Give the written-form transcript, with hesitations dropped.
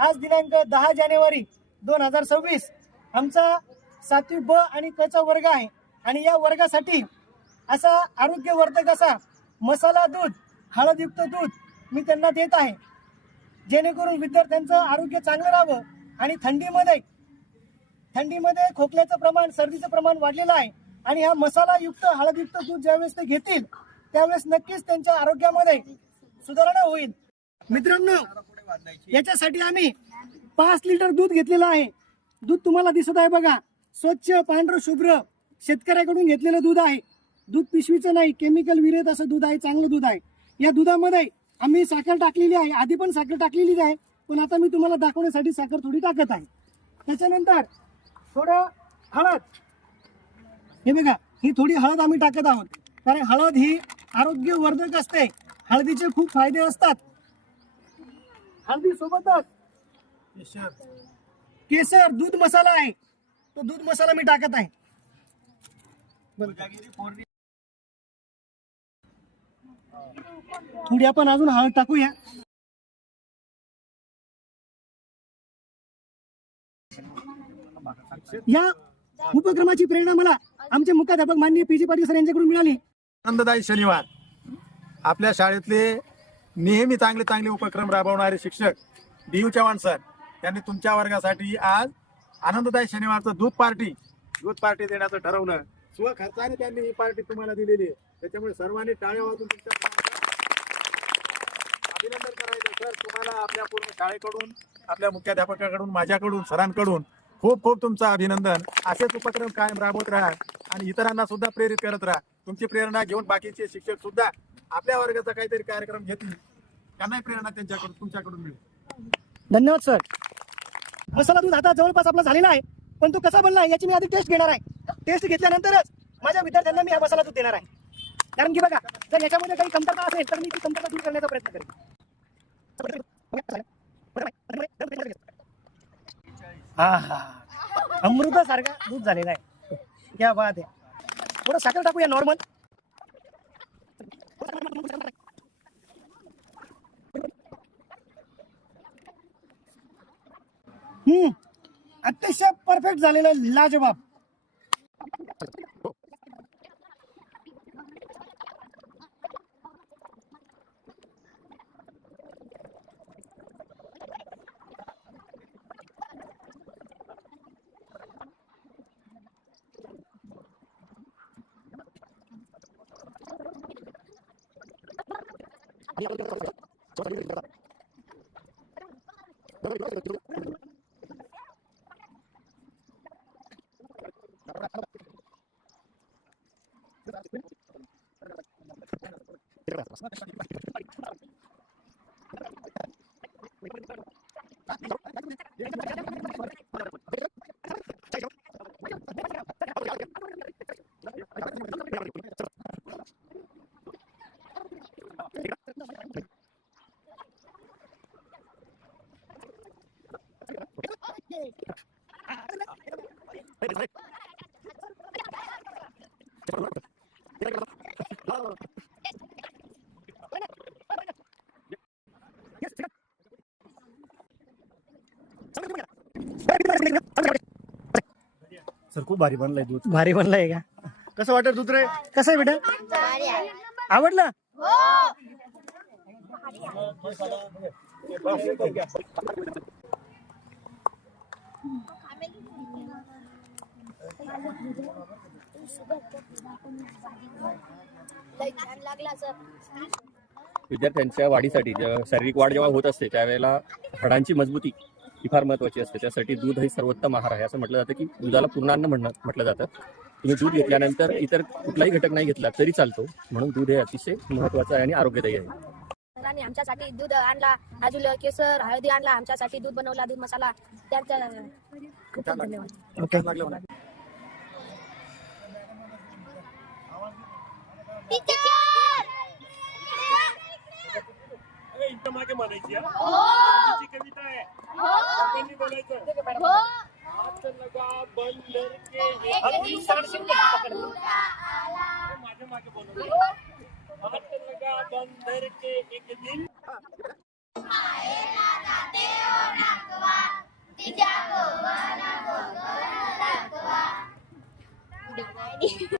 आज दिनांक 10 जानेवारी 2026 आमचा 7वी ब आणि क चा वर्ग आहे आणि या वर्गासाठी असा आरोग्यवर्धक असा मसाला दूध, हळदयुक्त दूध मी त्यांना देत आहे, जेणेकरून विद्यार्थ्यांचं आरोग्य चांगलं राहावं. आणि थंडीमध्ये खोकल्याचं प्रमाण, सर्दीचं प्रमाण वाढलेलं आहे आणि हा मसालायुक्त हळदयुक्त दूध ज्यावेळेस ते घेतील त्यावेळेस नक्कीच त्यांच्या आरोग्यामध्ये सुधारणा होईल. मित्रांनो, याच्यासाठी आम्ही 5 लिटर दूध घेतलेलं आहे. दूध तुम्हाला दिसत आहे बघा, स्वच्छ पांढरं शुभ्र शेतकऱ्याकडून घेतलेलं दूध आहे. दूध पिशवीचं नाही, केमिकल विरहित असं दूध आहे, चांगलं दूध आहे. या दुधामध्ये आम्ही साखर टाकलेली आहे, आधी पण साखर टाकलेली आहे, पण आता मी तुम्हाला दाखवण्यासाठी साखर थोडी टाकत आहे. त्याच्यानंतर थोडं हळद, हे बघा, ही थोडी हळद आम्ही टाकत आहोत, कारण हळद ही आरोग्यवर्धक असते. हळदीचे खूप फायदे असतात. हळदी सोबतच केसर दूध मसाला आहे, तो दूध मसाला मी टाकत आहे. थोडी आपण अजून हळद टाकूया. या उपक्रमाची प्रेरणा मला आमचे मुख्याध्यापक माननीय पी.जी. पाटील सर यांच्याकडून मिळाली. आनंददायी शनिवार. आपल्या शाळेतले नेहमी चांगले उपक्रम राबवणारे शिक्षक डी.यू. चव्हाण सर यांनी तुमच्या वर्गासाठी आज आनंददायी शनिवारचं दूध पार्टी देण्याचं ठरवलं. स्वखर्चाने त्यांनी ही पार्टी तुम्हाला दिलेली आहे. त्याच्यामुळे सर्वांनी टाळ्या वाजवून तुमच्या अभिनंदन करायचं. सर, तुम्हाला आपल्या पूर्ण शाळेकडून, आपल्या मुख्याध्यापकाकडून, माझ्याकडून, सरांकडून खूप तुमचं अभिनंदन. असेच उपक्रम कायम राबवत राहा आणि इतरांना सुद्धा प्रेरित करत राहा. तुमची प्रेरणा घेऊन बाकीचे शिक्षक सुद्धा आपल्या वर्गाचा काहीतरी कार्यक्रम घेतील, त्यांनाही प्रेरणा तुमच्याकडून मिळेल. धन्यवाद सर. मसाला दूध आता जवळपास आपला झालेला आहे, पण तो कसा बनला याची मी आधी टेस्ट घेणार आहे. टेस्ट घेतल्यानंतरच माझ्या विद्यार्थ्यांना मी हा मसाला दूध देणार आहे. कारण की बघा, जर याच्यामध्ये काही कमतरता असेल तर मी ती कमतरता दूर करण्याचा प्रयत्न करेन. अमृतासारखा दूध झालेला आहे. क्या बात आहे. थोडं साखर टाकूया नॉर्मल. अतिशय परफेक्ट झालेलं आहे, लाजवाब. सर, खूप भारी बनलंय दूध. भारी बनलंय का? कसं वाटत दूध रे? कसं आहे बेटा, आवडलं? विद्यार्थ्यांच्या वाढीसाठी शारीरिक वाढ जेव्हा होत असते त्यावेळेला हाडांची मजबूती ही फार महत्त्वाची असते. त्यासाठी दूध हे सर्वोत्तम आहार आहे. असं म्हटलं जातं की दुधाला पूर्णान्न म्हटलं जातं. तुम्ही दूध घेतल्यानंतर इतर कुठलाही घटक नाही घेतला तरी चालतो, म्हणून दूध हे अतिशय महत्त्वाचं आहे आणि आरोग्यदायी आहे. सरांनी आमच्यासाठी दूध आणला, अजून केसर हळदी आणला, आमच्यासाठी दूध बनवला, दूध मसाला. त्यांचा खूप धन्यवाद. ओके. मागे म्हणायची कविता आहे. हाथ लगा बंदर के माझ्या मागे बोलू. हाथ लगा बंदर के एक दिन नाही